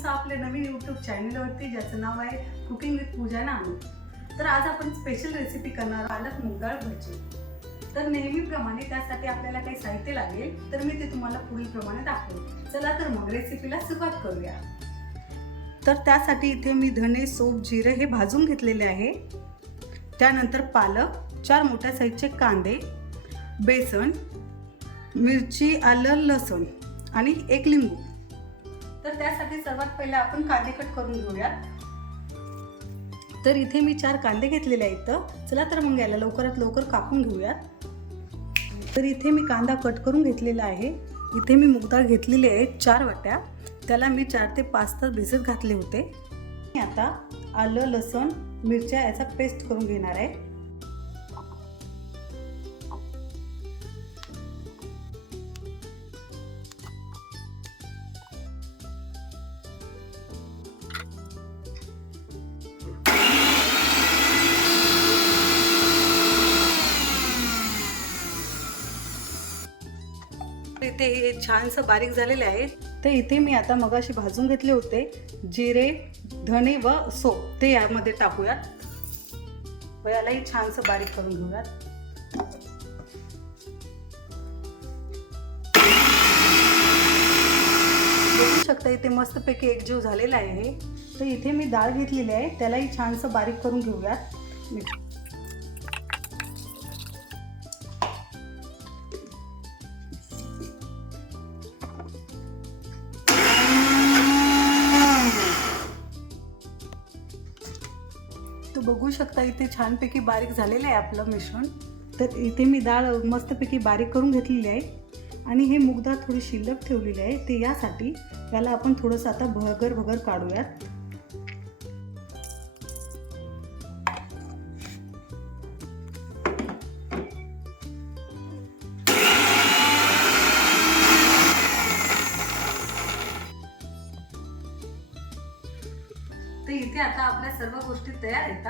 तुमचं आपल्या नवीन यूट्यूब चॅनलवरती, ज्याचं नाव आहे कुकिंग विथ पूजा नानू. तर आज आपण स्पेशल रेसिपी करणार पालक मूग डाळ भजी. तर नेहमीप्रमाणे त्यासाठी आपल्याला काही साहित्य लागेल, तर मी ते तुम्हाला पुढील प्रमाणे दाखवेन. चला तर मग रेसिपीला सुरुवात करूया. तर त्यासाठी इथे मी धने, सोप, जिरे हे भाजून घेतलेले आहे. त्यानंतर पालक, 4 मोठ्या साईजचे कांदे, बेसन, मिरची, आलं, लसूण आणि 1 लिंबू. तर त्यासाठी सर्वात पहिले आपण कांदे कट करून घेऊयात. तर इथे मी 4 कांदे घेतलेले आहेत. चला तर मग याला लवकरात लवकर कापून घेऊयात. तर इथे मी कांदा कट करून घेतलेला आहे. इथे मी मूग डाळ घेतलेली आहे 4 वाट्या. त्याला मी 4 ते 5 तास भिजत घातले होते. आता आलं, लसूण, मिरच्या याचा पेस्ट करून घेणार आहे. इथे हे छानसं बारीक झालेले आहे. तर इथे मी आता मगाशी भाजून घेतले होते जिरे, धने व सोप ते यामध्ये टाकूयात व यालाही छानसं बारीक करून घेऊयात. बघू शकता इथे मस्तपैकी एकजीव झालेला आहे. तर इथे मी डाळ घेतलेली आहे, त्यालाही छानसं बारीक करून घेऊयात. तर बघू शकता इथे छानपैकी बारीक झालेलं आहे आपलं मिश्रण. तर इथे मी डाळ मस्तपैकी बारीक करून घेतलेली आहे आणि हे मूग डाळ थोडी शिल्लक ठेवलेली आहे. ते यासाठी त्याला आपण थोडंसं आता भगर काढूयात. तर इथे आता आपल्या सर्व गोष्टी तयार आहेत.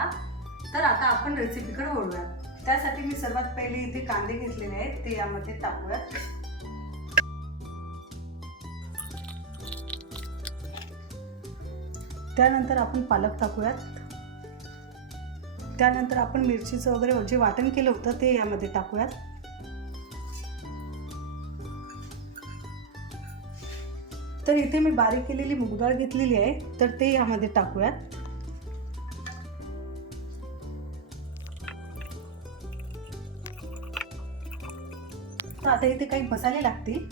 तर आता आपण रेसिपीकडे वळूयात. त्यासाठी मी सर्वात पहिले इथे कांदे घेतलेले आहेत, ते यामध्ये टाकूयात. त्यानंतर आपण पालक टाकूयात. त्यानंतर आपण मिरचीचं वगैरे जे वाटण केलं होतं ते यामध्ये टाकूयात. तर इथे मी बारीक केलेली मूग डाळ घेतलेली आहे, तर ते यामध्ये टाकूयात. तर आता इथे काही मसाले लागतील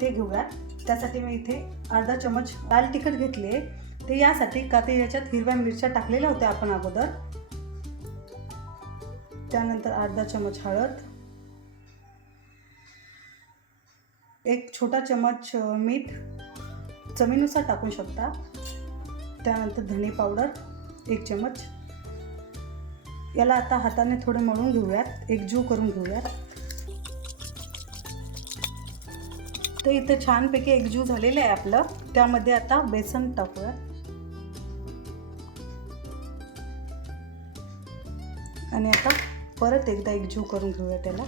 ते घेऊयात. त्यासाठी मी इथे अर्धा चमच लाल तिखट घेतले, ते यासाठी का ते याच्यात हिरव्या मिरच्या टाकलेल्या होत्या आपण अगोदर. त्यानंतर अर्धा चमच हळद, 1 छोटा चमच मीठ, चवीनुसार टाकू शकता. त्यानंतर धने पावडर 1 चमच. याला आता हाताने थोडे मळून घेऊयात, एकजीव करून घेऊयात. तर इथे छानपैकी एकजीव झालेलं आहे आपलं. त्यामध्ये आता बेसन टाकूयात आणि आता परत एकदा एकजीव करून घेऊया त्याला.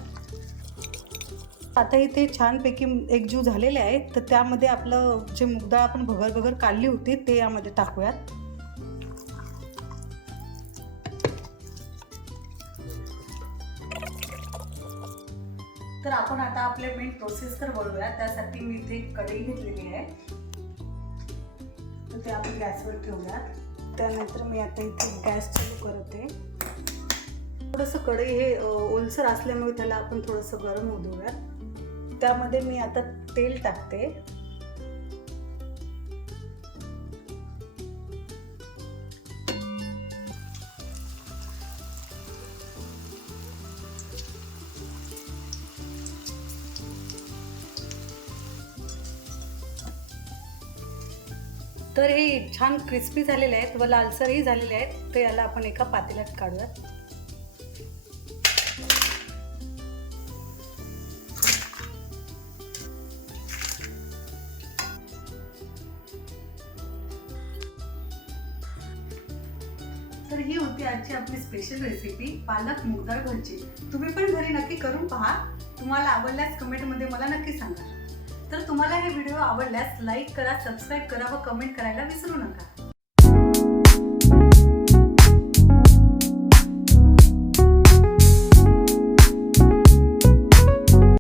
आता इथे छानपैकी एकजीव झालेले आहे. तर त्यामध्ये आपलं जे मूग डाळ आपण भगर काढली होती ते यामध्ये टाकूयात. तर आपण आता आपल्या मेन प्रोसेसवर वळूया. त्यासाठी मी इथे कढई घेतलेली आहे, तर ते आपण गॅसवर ठेवूयात. त्यानंतर मी आता इथे गॅस चालू करते. थोडंसं कढई हे ओलसर असल्यामुळे त्याला आपण थोडंसं गरम होऊ देऊयात. त्यामध्ये मी आता तेल टाकते. तर हे छान क्रिस्पी झालेले आहेत व लालसरही झालेले आहेत. तर याला आपण एका पातेल्यात काढूयात. तर ही होती आजची आपली स्पेशल रेसिपी पालक मूग डाळ भजी. तुम्ही पण घरी नक्की करून पहा. तुम्हाला आवडल्यास कमेंटमध्ये मला नक्की सांगा. तर तुम्हाला हे व्हिडिओ आवडल्यास लाईक करा, सबस्क्राईब करा व कमेंट करायला विसरू नका.